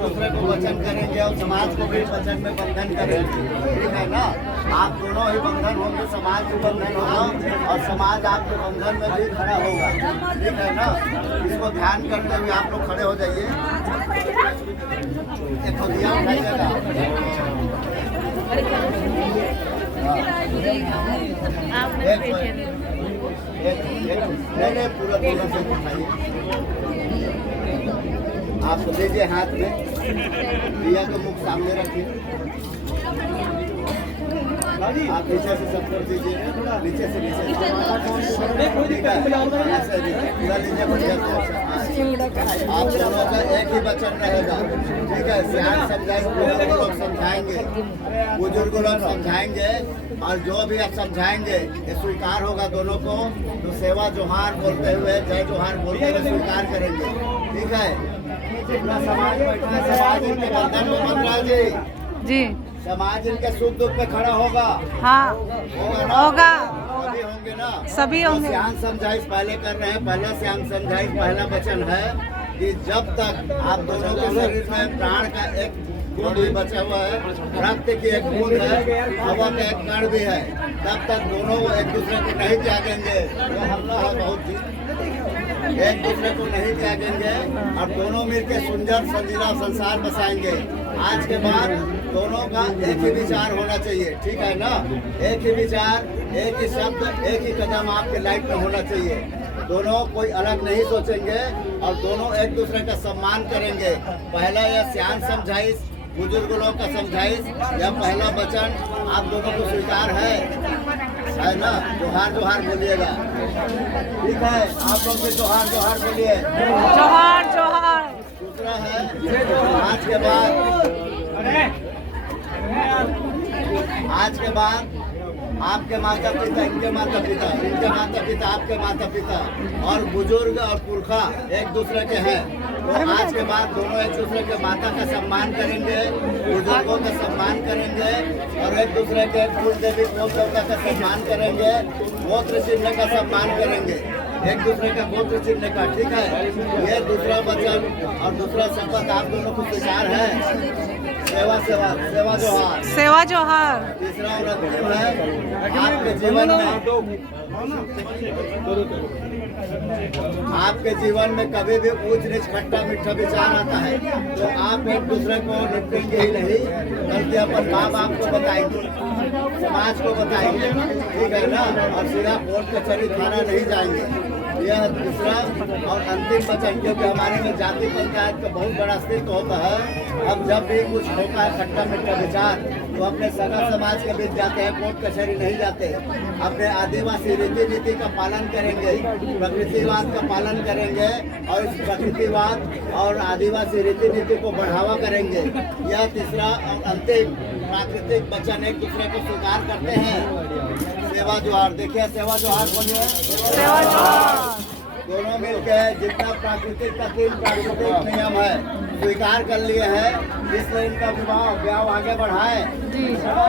दूसरे को वचन करेंगे और समाज को भी वचन में बंधन करेंगे, ठीक है ना। आप दोनों ही बंधन होंगे, समाज को बंधन होगा और समाज आपके बंधन में भी खड़ा होगा, ठीक है ना। इसको ध्यान करते हुए आप लोग खड़े हो जाइए। एक दिया उठाइएगा। पूरा से उठाइए। आप लीजिए हाथ में, दिया को मुख सामने रखिए। आप नीचे से सब कर दीजिए, नीचे से नीचे पूरा लीजिए बढ़िया से। आप दोनों का एक ही वचन रहेगा, ठीक है। सियान समझाएंगे, लोग समझाएंगे, बुजुर्ग लोग समझाएंगे और जो भी आप समझाएंगे ये स्वीकार होगा दोनों को। तो सेवा जोहार बोलते हुए, जय जोहार बोलते हुए स्वीकार करेंगे, ठीक है। समाज बैठा है, समाज इनके बंधन में बन रहा है जी। समाज इनके सुख दुख पे खड़ा होगा। हाँ होगा, सभी होंगे ना, सभी होंगे। सियान समझाइश पहले कर रहे हैं। पहला सियान समझाइश पहला वचन है कि जब तक आप दोनों के शरीर में प्राण का एक बूंद भी बचा हुआ है, रक्त की एक बूंद है, हवा का एक कण भी है, तब तक दोनों एक दूसरे को नहीं त्यागेंगे। यह हमला है बहुत ही, एक दूसरे को नहीं त्यागेंगे और दोनों मिलकर सुंदर संजीला संसार बसाएंगे। आज के बाद दोनों का एक ही विचार होना चाहिए, ठीक है ना। एक ही विचार, एक ही शब्द, एक ही कदम आपके लाइफ में होना चाहिए। दोनों कोई अलग नहीं सोचेंगे और दोनों एक दूसरे का सम्मान करेंगे। पहला यह सियान समझाइश, बुजुर्ग लोग का समझाइश, यह पहला वचन आप दोनों को स्वीकार है ना। जोहार जोहार बोलिएगा, ठीक है। आप लोग भी जोहार जोहार बोलिए। जोहार जोहार। दूसरा है आज के बाद आपके माता पिता, इनके माता पिता, इनके माता पिता, आपके माता पिता और बुजुर्ग और पुरखा एक दूसरे के हैं। तो आज के बाद दोनों एक दूसरे के माता का सम्मान करेंगे, बुजुर्गों का सम्मान करेंगे और एक दूसरे के कुल देवी कुल देवता का सम्मान करेंगे, गोत्र चिन्ह का सम्मान करेंगे, एक दूसरे का गोत्र चिन्ह का, ठीक है। ये दूसरा वचन और दूसरा शपथ आप दोनों को स्वीकार है। सेवा सेवा सेवा जोहार, सेवा जोहार। तीसरा और अंतिम है आपके जीवन में कभी भी ऊंच नीच खट्टा मीठा विचार आता है तो आप एक दूसरे को निपटेंगे ही नहीं, बल्कि अपन माँ बाप को बताएंगे, समाज को बताएंगे, ठीक है ना। और सीधा कोर्ट कचहरी थाना नहीं जाएंगे। यह दूसरा और अंतिम वचन, क्योंकि हमारे में जाति पंचायत का बहुत बड़ा अस्तित्व होता है। अब जब भी कुछ होता है खट्टा मीठा विचार तो अपने सगा समाज के बीच जाते हैं, कोर्ट कचहरी नहीं जाते। अपने आदिवासी रीति नीति का पालन करेंगे, प्रकृतिवाद का पालन करेंगे और इस प्रकृतिवाद और आदिवासी रीति नीति को बढ़ावा करेंगे। यह तीसरा और अंतिम प्राकृतिक वचन एक दूसरे को स्वीकार करते हैं। सेवा जोहार, देखिए सेवा जोहार बोलिए। सेवा जोहार। दोनों मिलकर जितना प्राकृतिक का 3 प्राकृतिक नियम है स्वीकार कर लिए हैं, इसलिए इनका विवाह आगे बढ़ाए।